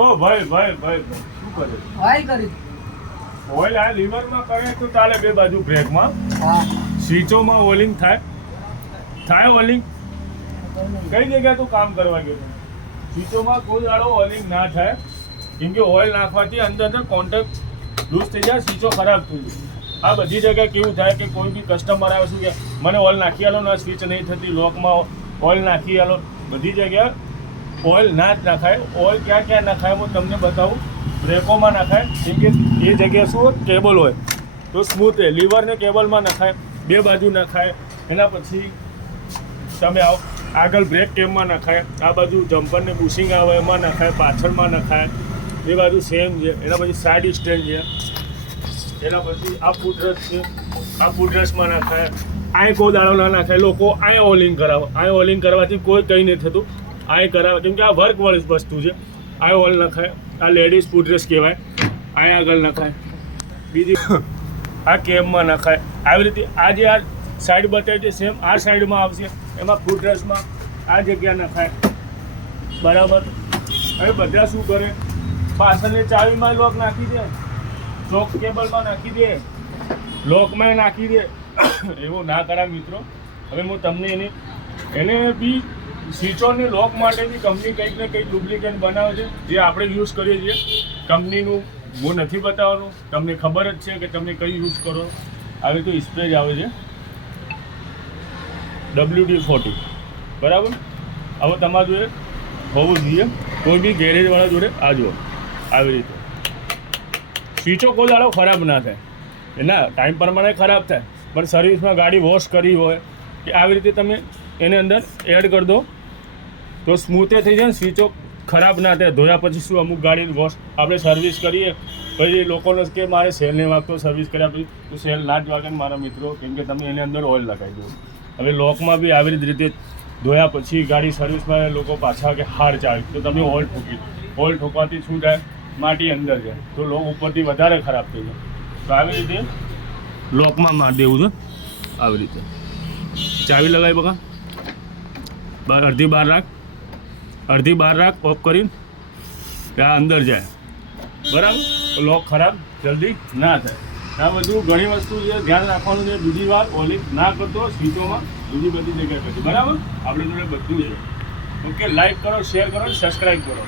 ઓ ભાઈ શું કરે? ભાઈ કરી ઓઇલ આ લીવરમાં કરે તો ચાલે, બે બાજુ બ્રેકમાં હા સ્વિચોમાં ઓઇલિંગ થાય ઓઇલિંગ કઈ જગ્યાએ તું કામ કરવા ગયો? સ્વિચોમાં કોઈ દાડો ઓઇલિંગ ના થાય, કેમ કે ઓઇલ નાખવાથી અંદર કોન્ટેક્ટ લૂઝ થઈ જાય, સ્વિચો ખરાબ થઈ જાય. આ બધી જગ્યાએ કેવું થાય કે કોઈ બી કસ્ટમર આવે શું કે મને ઓઇલ નાખી આલો ને સ્વિચ નહીં થતી, લોકમાં ઓઇલ નાખી આલો. બધી જગ્યાએ ઓઇલ ના જ નાખાય. ઓઇલ ક્યાં ક્યાં નાખાય હું તમને બતાવું. બ્રેકોમાં નાખાય, કેમ કે એ જગ્યા શું કેબલ હોય તો સ્મૂથ રહે. લીવરને કેબલમાં નાખાય, બે બાજુ નાખાય. એના પછી તમે આવો આગળ બ્રેક કેમમાં નાખાય, આ બાજુ જમ્પરને બુશિંગ આવે એમાં નાખાય, પાછળમાં નાખાય. એ બાજુ સેમ છે. એના પછી સાઇડ સ્ટેન્ડ છે. એના પછી આ ફૂટરેસ છે, આ ફૂટરેસમાં નાખાય. આય કોઈ દાડો ના નાખાય. લોકો આય ઓઇલિંગ કરાવે. આય ઓઇલિંગ કરવાથી કોઈ કંઈ નહીં થતું. આય કરાવે કેમ કે આ વર્ક વાળી વસ્તુ છે. આય ઓઇલ નખાય. આ લેડીઝ ફૂટરેસ કહેવાય. આય આગળ નખાય. બીજી આ કેબમાં નખાય. આવી રીતે આ જે આ સાઈડ બતાવી છે સેમ આ સાઈડમાં આવશે. એમાં ફૂટરેસમાં આ જગ્યા નખાય. બરાબર. હવે બધા શું કરે, પાછળની ચાવીમાં લોક નાખી દે, લોક કેબલમાં નાખી દે, લોકમાં નાખી દે. એવું ના કરાય મિત્રો. હવે હું તમને એને બી સ્વિચોને લોક માટે બી કંપની કંઈક ને કંઈક ડુપ્લિકેટ બનાવે છે, જે આપણે યુઝ કરીએ છીએ. કંપનીનું હું નથી બતાવવાનું, તમને ખબર જ છે કે તમે કઈ યુઝ કરો. આવી તો સ્પ્રે જ આવે છે WD-40, બરાબર. હવે તમારા જોડે હોવું જોઈએ, કોઈ બી ગેરેજવાળા જોડે આ જુઓ આવી રીતે. સ્વિચો કોઈ દાડો ખરાબ ના થાય, એના ટાઈમ પ્રમાણે ખરાબ થાય, પણ સર્વિસમાં ગાડી વોશ કરી હોય કે આવી રીતે તમે એને અંદર એડ કરી દો તો સ્મૂથે થઈ જાય. સ્વિચો ખરાબ ના થાય. ધોયા પછી શું અમુક ગાડી વોશ આપણે સર્વિસ કરીએ પછી લોકોને કે મારે સેલ નહીં વાગતો, સર્વિસ કર્યા પછી તો સેલ ના જ વાગે મારા મિત્રો, કેમ કે તમે એની અંદર ઓઇલ લગાવી દો. હવે લોકમાં બી આવી જ રીતે ધોયા પછી ગાડી સર્વિસમાં લોકો પાછા કે હાર ચાલે તો તમે ઓઇલ ઠોકી. ઓઇલ ઠોકવાથી શું થાય, માટી અંદર જાય તો લોક ઉપરથી વધારે ખરાબ થઈ જાય. તો આવી રીતે લોકમાં મારી દેવું છે. આવી રીતે ચાવી લગાવી બકા, અડધી બહાર રાખ ઓફ કરીને ત્યાં અંદર જાય. બરાબર. તો લોક ખરાબ જલ્દી ના થાય. આ બધું ઘણી વસ્તુ છે, ધ્યાન રાખવાનું છે. બીજી વાર ઓઇલિંગ ના કરતો સ્વિચોમાં, બીજી બધી જગ્યાએ કરતી. બરાબર. આપણી જોડે બધું છે. ઓકે, લાઈક કરો, શેર કરો, સબસ્ક્રાઈબ કરો.